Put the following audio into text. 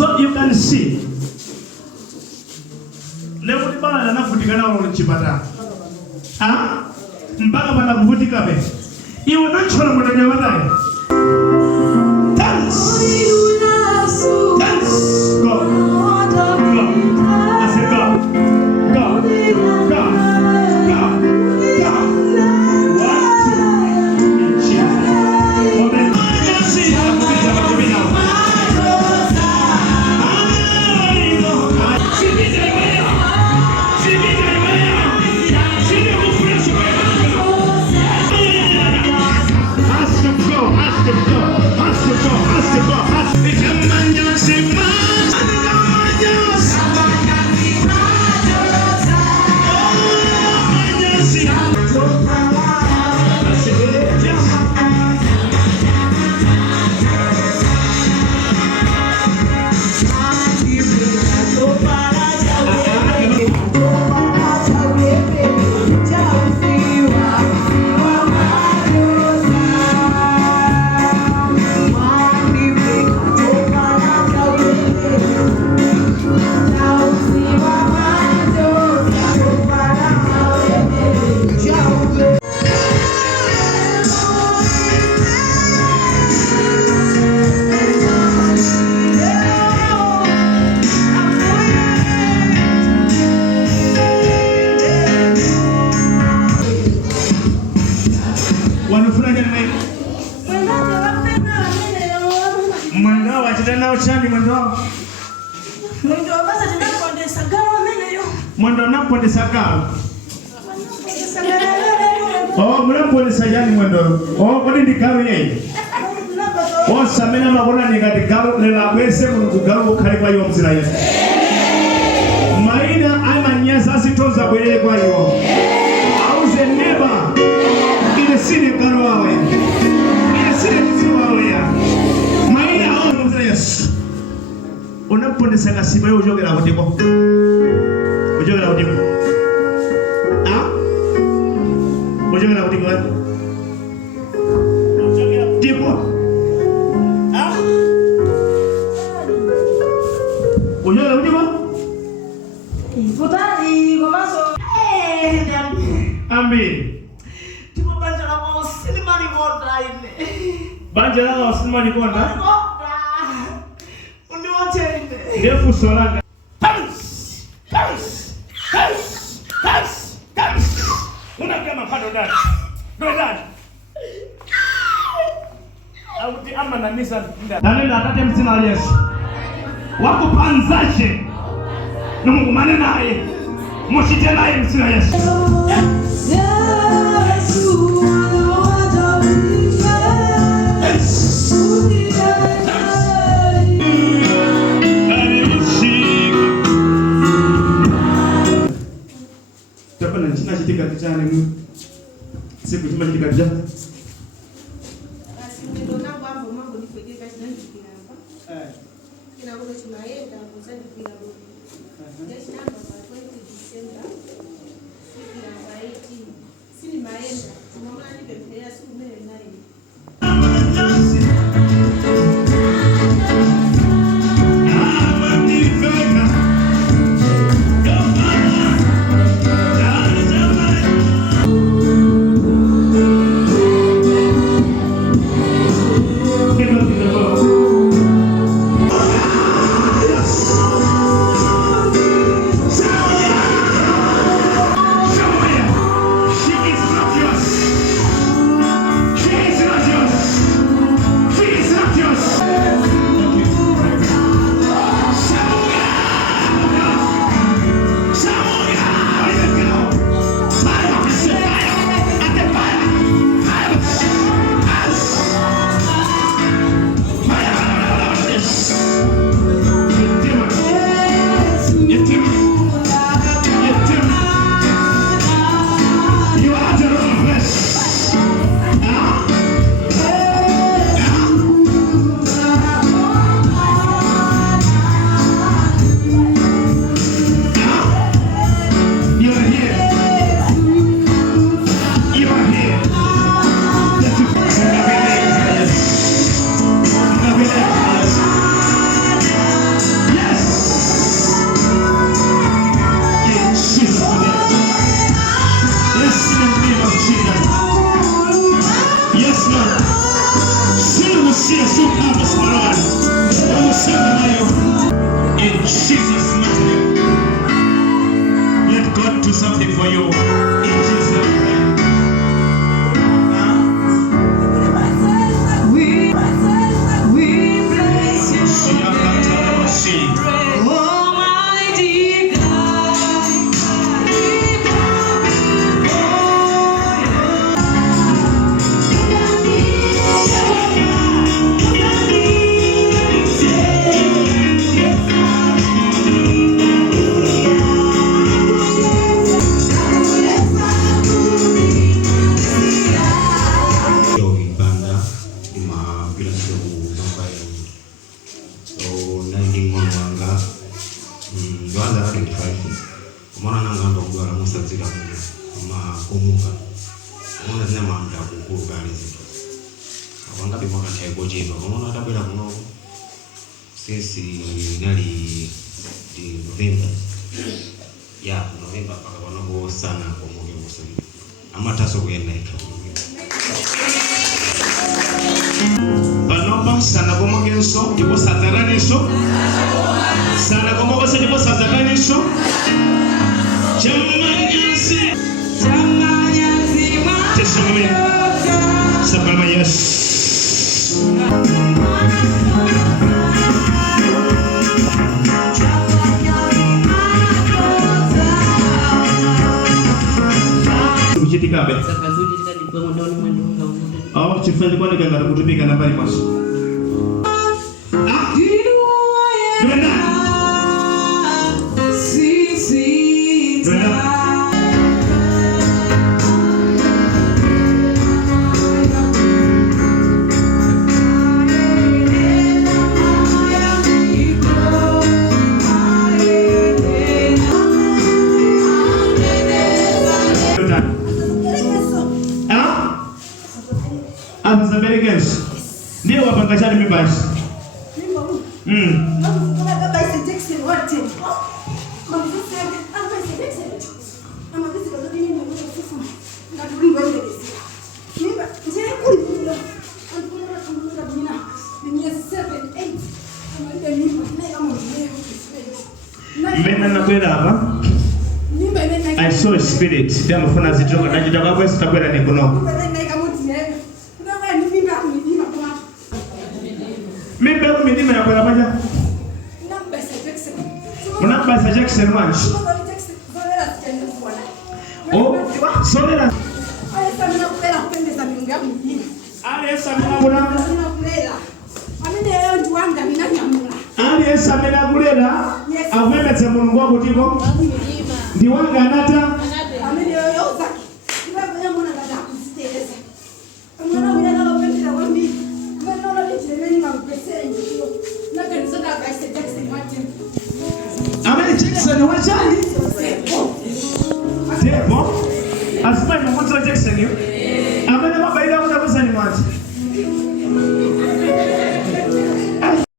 So you can see. Leo ni bana anafutika nao unachipata. Mpaka bana kuvutika be. Iwe nachora mwana nyawadaye. Dance. Dance. Go. Go. I said go. Go. Go. Go. Go. 1, 2. In Jesus. Oh, then. See how to be now. Mwendo napondesa gawo. Oh, mnapondesa yani mwendo. Oh, kodi ndi gawo yeyi. Oh, samena mabona ngati gawo lela kwese mulungu gawo khale kwa iwo mzira Yesu. Maina amanyasa asitoza bwerere kwa iwo. Auze neba. Ile sine gawo wawe. Ile sine mzira wawe ya. Maina awo mzira Yesu. Unapondesa kasiba yo ujogera kutiko. Ujogera kutiko. Ujogera kutiko. Ujogera kutiko. Ujogera kutiko. Futari komaso. Ambi. Tipo banjala kwa sinema ni konda ine. Banjala kwa sinema ni konda. Konda. Undi wote ine. Ndefu solanga. Unakema kado dada. Ndio dada. Auti ama na misa nda. Nenda atate msina wa Yesu. Wako panzaje. Na Mungu mane naye. Moshite naye msina wa Yesu. Chitika kijana ni siku chuma chitika kijana basi ndio nangu hapo mambo nipekee kazi na nipika hapa kina kule tunaenda kuzani bila rudi kesho namba kwa 20 December siku ya baiti sini maenda tunaona ni Bethesda siku mbele naye Jesus. Tuanza na 25. Kumana nanga ndo kudwala musazika mungu. Ama kumuka. Kumana zina mamda kukuru kali zitu. Wangapi mwaka chaiko jino. Kumana atabela kuno. Sisi nali di November. Ya, November paka wanago sana kwa mwage musuli. Ama taso kuyenda ito. Banoba sana kwa mwage nso. Ipo satarani nso. Sana kwa mwage nso. Ipo satarani nso. Jamanyasi. Tesongame. Sapalma yes. Tikabe. Oh, chifanye kwa nini ngara kutumika na bali mas. Brenda. As Americans, ndio wapangashani mibasi. Mbena nakwenda hapa. I saw a spirit. Ndio mfano zitoka najitoka hapo sitakwenda nikono. Mimi bado midima ya kwenda baja. Unabasa Jackson ranch. Oh, solera. Esa mina kulera. Awemetse mulungu wako tiko. Ndiwanga anata. Jackson wachani? Debo. Asema ni mwanzo Jackson hiyo.